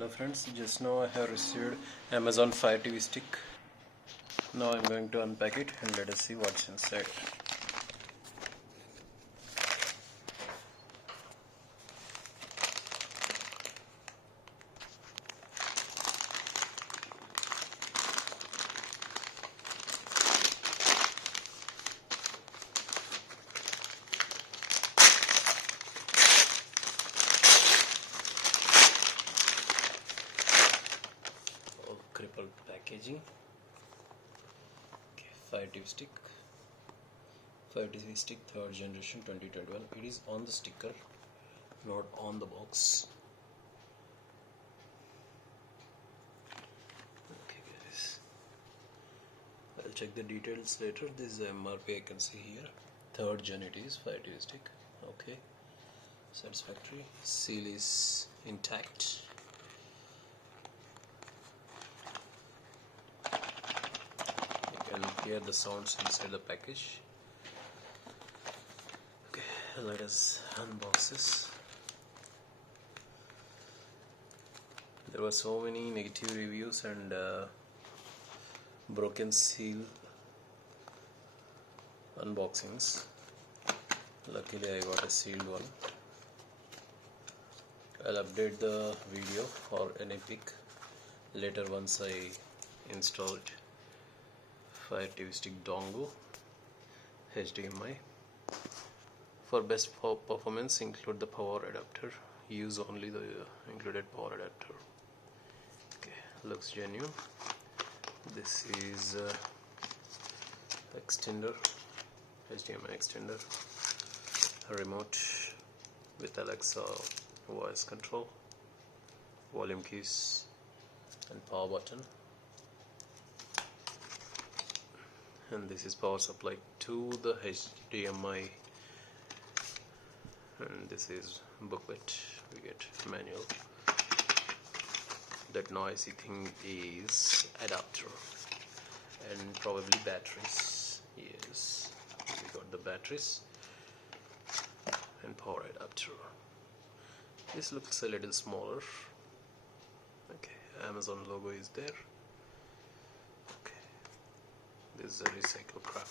Hello friends, just now I have received Amazon Fire TV stick. Now I'm going to unpack it and let us see what's inside. All crippled packaging. Okay, Fire TV stick. Fire TV stick 3rd generation 2021. It is on the sticker, not on the box. Okay guys, I'll check the details later. This is the MRP I can see here. 3rd gen it is, Fire TV stick. Okay, satisfactory. Seal is intact. You can hear the sounds inside the package. Okay, let us unbox this. There were so many negative reviews and broken seal unboxings. Luckily I got a sealed one. I'll update the video or an epic later once I installed Fire TV stick dongle HDMI. For best performance, include the power adapter. Use only the included power adapter. Okay, looks genuine. This is extender, HDMI extender, a remote with Alexa voice control, volume keys and power button. And this is power supply to the HDMI, and this is booklet. We get manual. That noisy thing is adapter and probably batteries. Yes, we got the batteries and power adapter. This looks a little smaller. Okay, Amazon logo is there. Okay, this is a recycle crap.